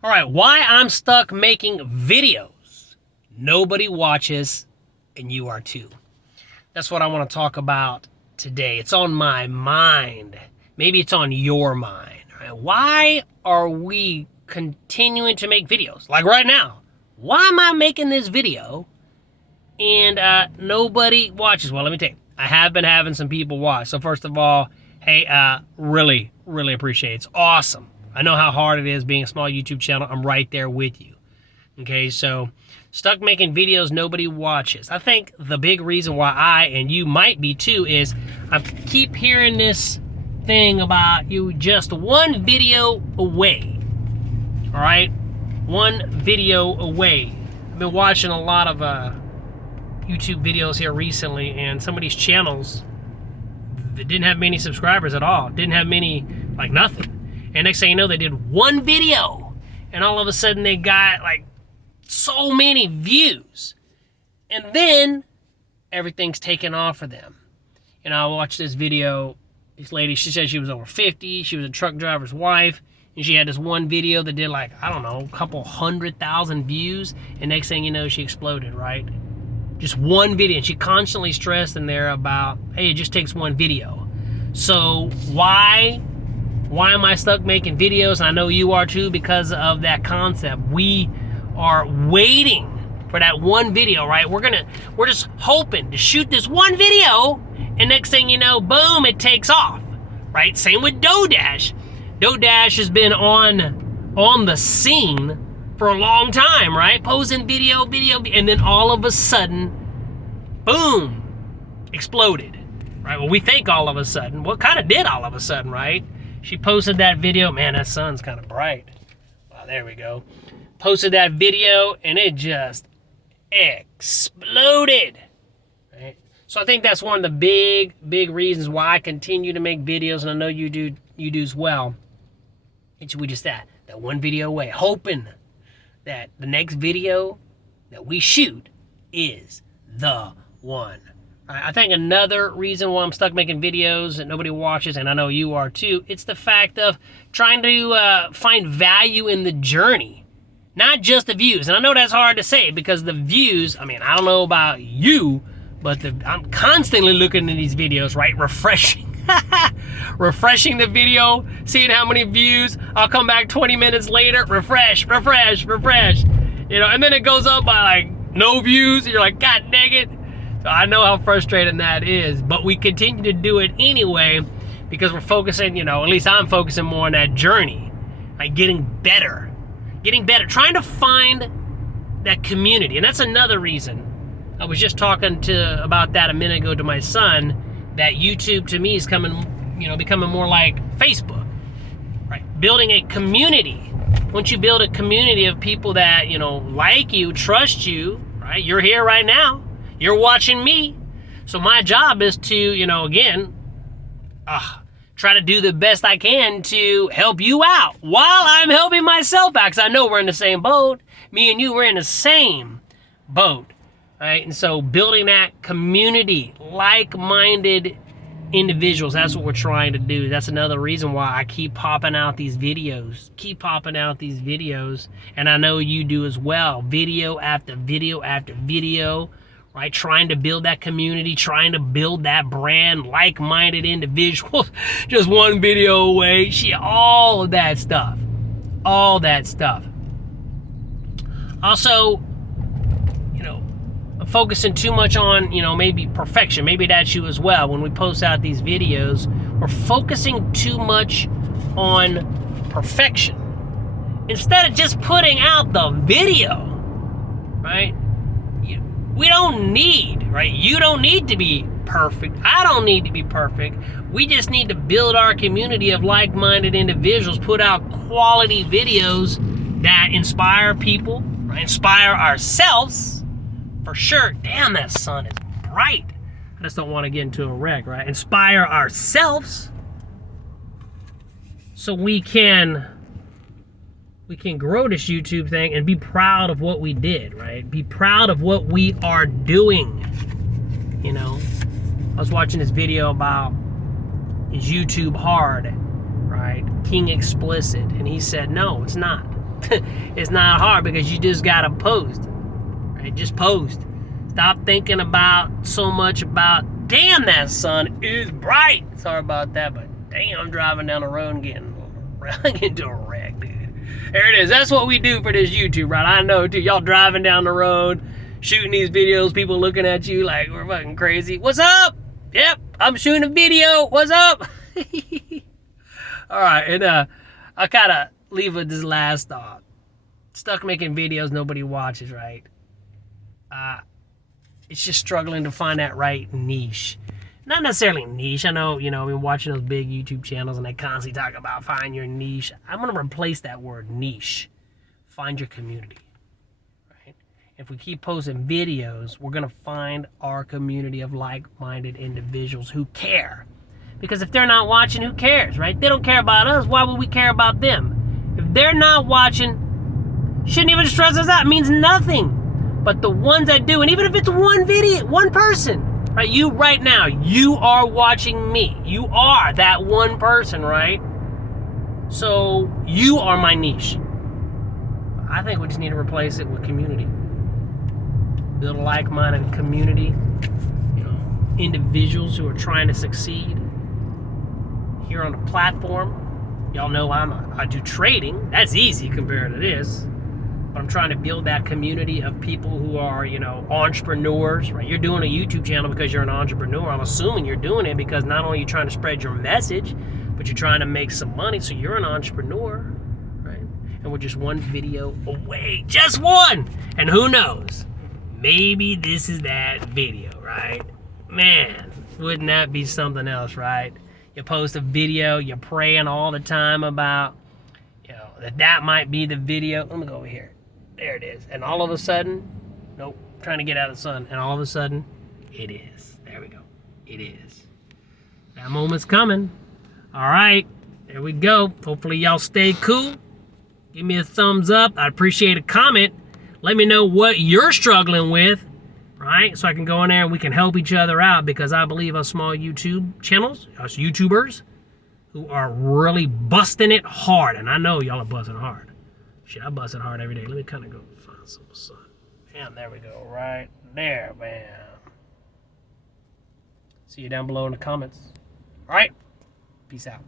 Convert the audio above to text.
All right, why I'm stuck making videos. Nobody watches, and you are too. That's what I want to talk about today. It's on my mind. Maybe it's on your mind. Right? Why are we continuing to make videos? Like right now, why am I making this video and nobody watches? Well, let me tell you, I have been having some people watch. So first of all, hey, really appreciate it. It's awesome. I know how hard it is being a small YouTube channel. I'm right there with you. Okay, so stuck making videos nobody watches. I think the big reason why I, and you might be too, is I keep hearing this thing about you just one video away. All right, one video away. I've been watching a lot of YouTube videos here recently, and some of these channels that didn't have many subscribers at all, didn't have many, like nothing. And next thing you know, they did one video, and all of a sudden they got like so many views. And then everything's taken off for them. You know, I watched this video, this lady, she said she was over 50, she was a truck driver's wife, and she had this one video that did like, I don't know, a couple 100,000 views, and next thing you know, she exploded, right? Just one video, and she constantly stressed in there about, hey, it just takes one video. So why am I stuck making videos? And I know you are too, because of that concept. We are waiting for that one video, right? We're just hoping to shoot this one video, and next thing you know, boom, it takes off, right? Same with 𝗕𝗢𝗡𝗨𝗦. 𝗕𝗢𝗡𝗨 has been on the scene for a long time, right? Posting video, and then all of a sudden, boom, exploded, right? Well, we think all of a sudden. What kind of did all of a sudden, right? She posted that video. Man, that sun's kind of bright. Wow, there we go. Posted that video, and it just exploded. Right? So I think that's one of the big reasons why I continue to make videos, and I know you do as well. We just that one video away, hoping that the next video that we shoot is the one. I think another reason why I'm stuck making videos that nobody watches, and I know you are too, it's the fact of trying to find value in the journey, not just the views. And I know that's hard to say, because the views, I mean, I don't know about you, but I'm constantly looking at these videos, right? Refreshing the video, seeing how many views. I'll come back 20 minutes later, refresh. You know, and then it goes up by like no views, and you're like, God dang it. So I know how frustrating that is, but we continue to do it anyway, because we're focusing, you know, at least I'm focusing more on that journey, like getting better, trying to find that community. And that's another reason. I was just talking about that a minute ago to my son, that YouTube to me is becoming more like Facebook, right? Building a community. Once you build a community of people that, you know, like you, trust you, right? You're here right now. You're watching me. So my job is to, you know, again, try to do the best I can to help you out while I'm helping myself out, because I know we're in the same boat. Me and you, we're in the same boat, right? And so building that community, like-minded individuals, that's what we're trying to do. That's another reason why I keep popping out these videos. And I know you do as well. Video after video after video. Right, trying to build that community, trying to build that brand, like-minded individuals, just one video away, all of that stuff. Also, you know, focusing too much on, you know, maybe perfection. Maybe that's you as well. When we post out these videos, we're focusing too much on perfection instead of just putting out the video, right? We don't need, right? You don't need to be perfect. I don't need to be perfect. We just need to build our community of like-minded individuals, put out quality videos that inspire people, right? Inspire ourselves, for sure. Damn, that sun is bright. I just don't want to get into a wreck, right? Inspire ourselves so we can grow this YouTube thing and be proud of what we did, right? Be proud of what we are doing. You know, I was watching this video about, is YouTube hard, right? King Explicit, and he said, no, it's not. It's not hard because you just gotta post, right? Just post. Stop thinking about so much about, damn, that sun is bright. Sorry about that, but damn, I'm driving down the road and getting into a wreck, dude. There it is. That's what we do for this YouTube, right? I know, too. Y'all driving down the road, shooting these videos, people looking at you like we're fucking crazy. What's up? Yep, I'm shooting a video. What's up? All right, and I kind of leave with this last thought. Stuck making videos nobody watches, right? It's just struggling to find that right niche. Not necessarily niche. I know, I've been watching those big YouTube channels and they constantly talk about find your niche. I'm going to replace that word niche. Find your community, right? If we keep posting videos, we're going to find our community of like-minded individuals who care. Because if they're not watching, who cares, right? They don't care about us. Why would we care about them? If they're not watching, shouldn't even stress us out. It means nothing. But the ones that do, and even if it's one video, one person, right? You right now, you are watching me. You are that one person, right? So you are my niche. I think we just need to replace it with community. Build a like-minded community, individuals who are trying to succeed. Here on the platform, y'all know I do trading. That's easy compared to this. But I'm trying to build that community of people who are, entrepreneurs, right? You're doing a YouTube channel because you're an entrepreneur. I'm assuming you're doing it because not only are you trying to spread your message, but you're trying to make some money. So you're an entrepreneur, right? And we're just one video away, just one. And who knows? Maybe this is that video, right? Man, wouldn't that be something else, right? You post a video, you're praying all the time about, that might be the video. Let me go over here. There it is. And all of a sudden, nope, trying to get out of the sun. And all of a sudden, it is. There we go. It is. That moment's coming. All right. There we go. Hopefully y'all stay cool. Give me a thumbs up. I'd appreciate a comment. Let me know what you're struggling with, right? So I can go in there and we can help each other out, because I believe us small YouTube channels, us YouTubers, who are really busting it hard. And I know y'all are busting hard. Shit, I bust it hard every day. Let me kind of go find some sun. Bam, there we go. Right there, bam. See you down below in the comments. All right. Peace out.